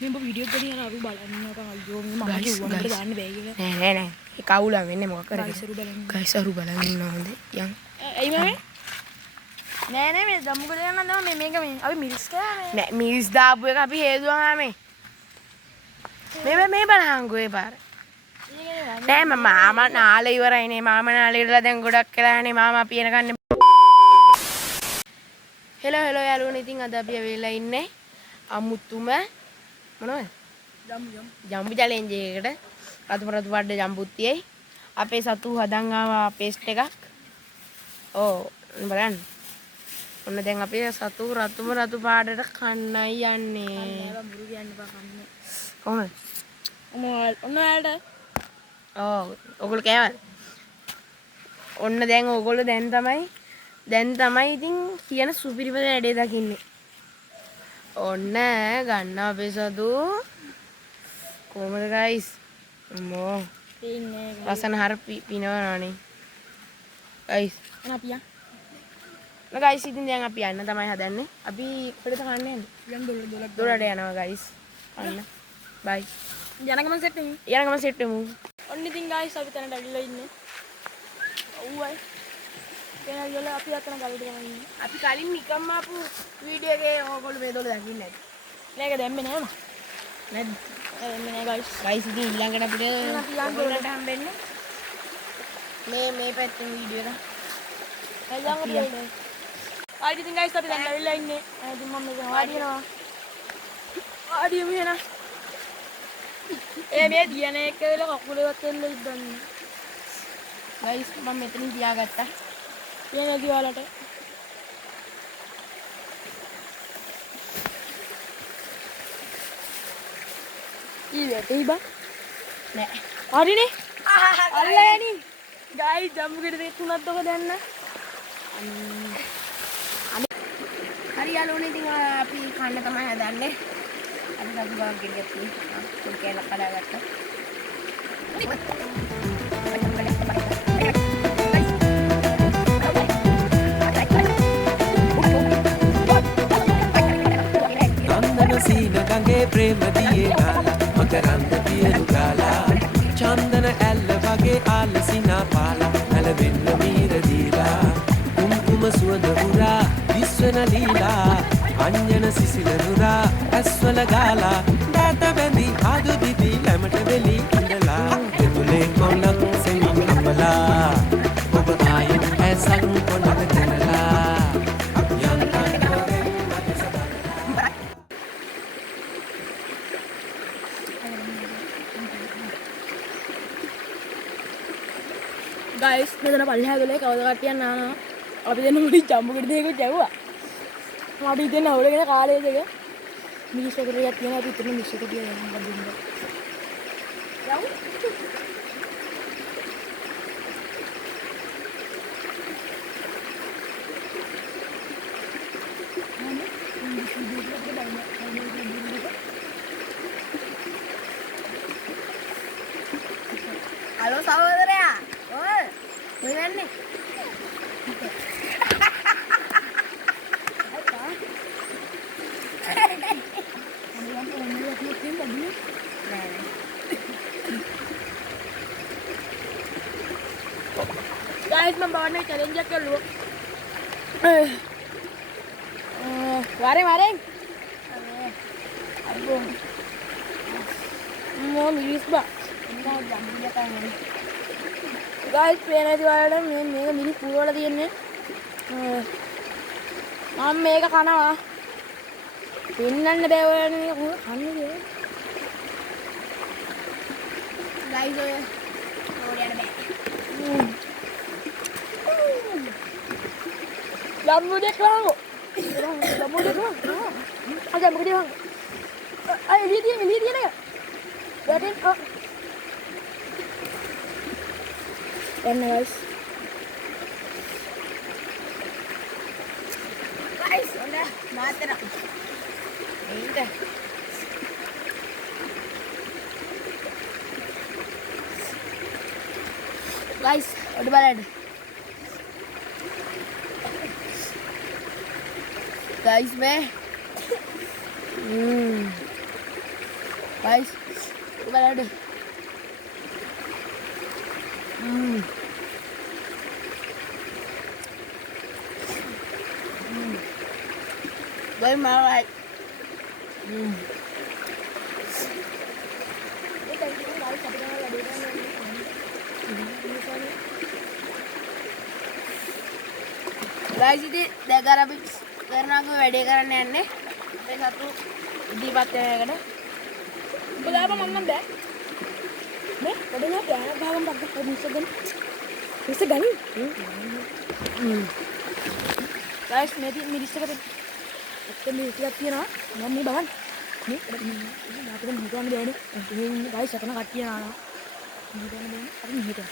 මේ වීඩියෝ එක දිහා අපි බලන්න අයියෝ මේ මම කිව්වනේ අපිට දාන්න බෑ කියලා. නෑ ඒ කවුලා වෙන්නේ මොකක් කරේ? ගයිසරු බලන්න. ගයිසරු බලන්න ඉන්නවද? යන්. ඇයි මම? නෑ මේ දම්මුකඩ යන්න නෑ මේක මේ අපි මිරිස් කෑවේ. නෑ මිරිස් දාපු එක අපි හේදුවා මේ. මේ බලහන්කෝ ඒ පාර. නෑ මාමා නාලේ ඉවරයිනේ මාමා නාලේ ඉවරලා දැන් ගොඩක් වෙලානේ මාමා අපි එනකන්නේ. හෙලෝ යාළුවනේ ඉතින් අද අපි වෙලා ඉන්නේ අමුතුම මොනවද? ජම්බු චැලෙන්ජ් එකකට. රතු වඩ ජම්බුත් තියයි. අපේ සතු හදන් ආවා පේස්ට් එකක්. ඕ බලන්න. ඔන්න දැන් අපේ සතු රතු පාටට කන්නයි යන්නේ. නෑ මුරු කියන්න බා කන්නේ. කොහොමද? ඔන්න ඔයාලට. ඔයගොල්ලෝ කෑවද? ඔන්න දැන් ඔයගොල්ලෝ දැන් තමයි ඉතින් කියන සුපිරිම වැඩේ දකින්නේ. ඔන්න ගන්න අපේ සතු කොහමද ගයිස්? අම්මෝ ඉන්නේ ලස්සන හර පිනවනවනේ. ගයිස් අපියා. ගයිස් ඉතින් දැන් අපි යන්න තමයි හදන්නේ. අපි කොහෙද කන්නේ යන්නේ? යන් දොරට යනවා ගයිස්. අන්න. බයි. යනගමන් සෙට් වෙමු. යනගමන් සෙට් වෙමු. ඔන්න ඉතින් ගයිස් අපි තැනට ඇවිල්ලා ඉන්නේ. ඔව්වයි. දැන් අයලා අපි අතන ගලට යනවා. අපි කලින් නිකම්ම ආපු වීඩියෝ එකේ ඕගොල්ලෝ මේ දොල දකින්නේ නැද්ද? මේක දැම්මේ නෑම. නැද්ද? දැම්මේ නෑ ගයිස්. ගයිස් ඉතින් ඊළඟට අපිට ඔයගොල්ලන්ට හම්බෙන්නේ මේ පැත්තෙන් වීඩියෝ එක. ඊළඟට එන්නේ. ආයි ඉතින් ගයිස් අපි දැන් ඇවිල්ලා ඉන්නේ. ඉතින් මම මේක වාඩිනවා. වාඩියමු එන. මේ දියන එක වෙලා කකුලවත් එල්ල ඉදන්නේ. ගයිස් මම මෙතනින් තියාගත්තා. දියන දිවාලට. ඊට බා නෑ. හරිනේ. අල්ලයනි. ගයිස් ජම්බුකට දෙතුනක් ඔක දැන්න. හරි යාළුවනේ ඉතින් අපි කන්න තමයි හදන්නේ. අපි සතු බවක් ගෙඩියක් තියෙනවා. කඩාගත්තා. සීන ගඟේ ප්‍රේම දියේ නාලා මකරන්ද පියලු ගාලා චන්දන ඇල්ල වගේ ආලසිනා පාලා නැලවෙන්න මීර දීලා කුම්කුම සුවඳ උරා විශ්වන ලීලා අඤ්ඤන සිසිල නුරා ඇස්වල ගාලා දාත බැඳි ආදු දිදි ළමට වෙලි ඉඳලා දෙතුලේ කොණක් සෙමින් අපලා ඔබ ආයෙන් ඇසන් කොණක තනලා ගයිස් මෙතන පල්ලෙහා ගලේ කවුද කට්ටියක් නානවා. අපි දෙන්න මුලින් ජම්බුකට දෙයකට ගැව්වා. අපි දෙන්න අවුලගෙන කාලේ දෙක මිනිස් එකකට ගියා තියෙනවා. අපි ඉතින් මිනිස් එකට ගියා යන්න බඳින්න. හලෝ සහෝදරයා. ඔය මොකන්නේ? ගයිස් මම බවන්නේ චැලෙන්ජ් එකක් කළා. වරෙන් අරබෝ මෝ මිරිස් බා ගයිස් පේනදී වලට මේක මිරිස් පුරවලා තියෙන්නේ. මම මේක කනවා. පෙන්නන්න බෑ ඔයාලට මේක කන්නේ කියලා. ගයිස් ඔය ඕඩියට බෑ. Jambu dia kelang. Jambu dia kelang. Ah, jambu dia. Ay, lihat dia deh. Lihatin. Oh. Dan guys. Guys, udah mati nak. Ini guys, udah balik. Guys, guys බලන්න very much guys ඉතින් දැන් අර අපි කරනාගේ වැඩේ කරන්න යන්නේ අපේ සතු ඉදිරිපත් වෙන එකට බලාපන් මම නම් බෑ නේ වැඩ නෑ බෑ භාගම් බක්ක මිස ගනි guys මේ මිරිස් එකට ඔක්කොම මිරිස් තියනවා මම මේ බලන්න නේ අපිට හිතන්න බෑනේ ඉතින් guys අතන කට්ටිය නානවා හිතන්න බෑනේ අපි හිතන්න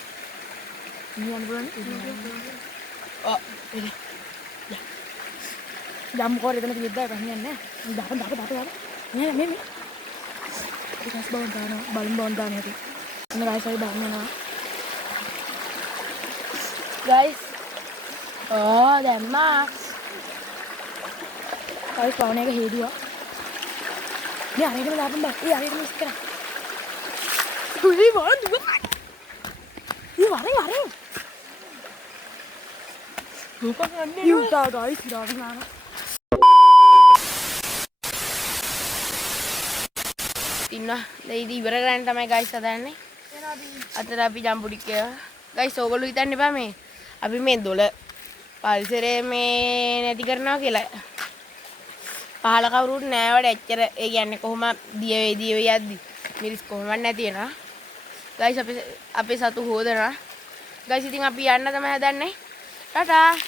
නියම් බලන්න එනේ jam kor itu nanti beda kan ya dapat ini ini kita sebawang tanah balon tanah itu ini guys saya bangun na guys oh demma guys bawangnya ke hidu ya ini hari ini dapat mbak iya hari ini sekarang ini balon juga ini waring lupa kan ini udah guys sudah mana ඉන්නවා දැන් ඉතින් ඉවර කරන්න තමයි guys හදන්නේ අතට අපි ජම්බු ටික ගයිස් ඕගොල්ලෝ හිතන්න එපා මේ අපි මේ දොළ පල්සරේ මේ නැති කරනවා කියලා පහල කවුරුත් නෑ වඩ එච්චර ඒ කියන්නේ කොහොම දිය වේ යද්දි මිරිස් කොහොමවත් නැති වෙනවා ගයිස් අපේ සතු හොදනවා ගයිස් ඉතින් අපි යන්න තමයි හදන්නේ ටටා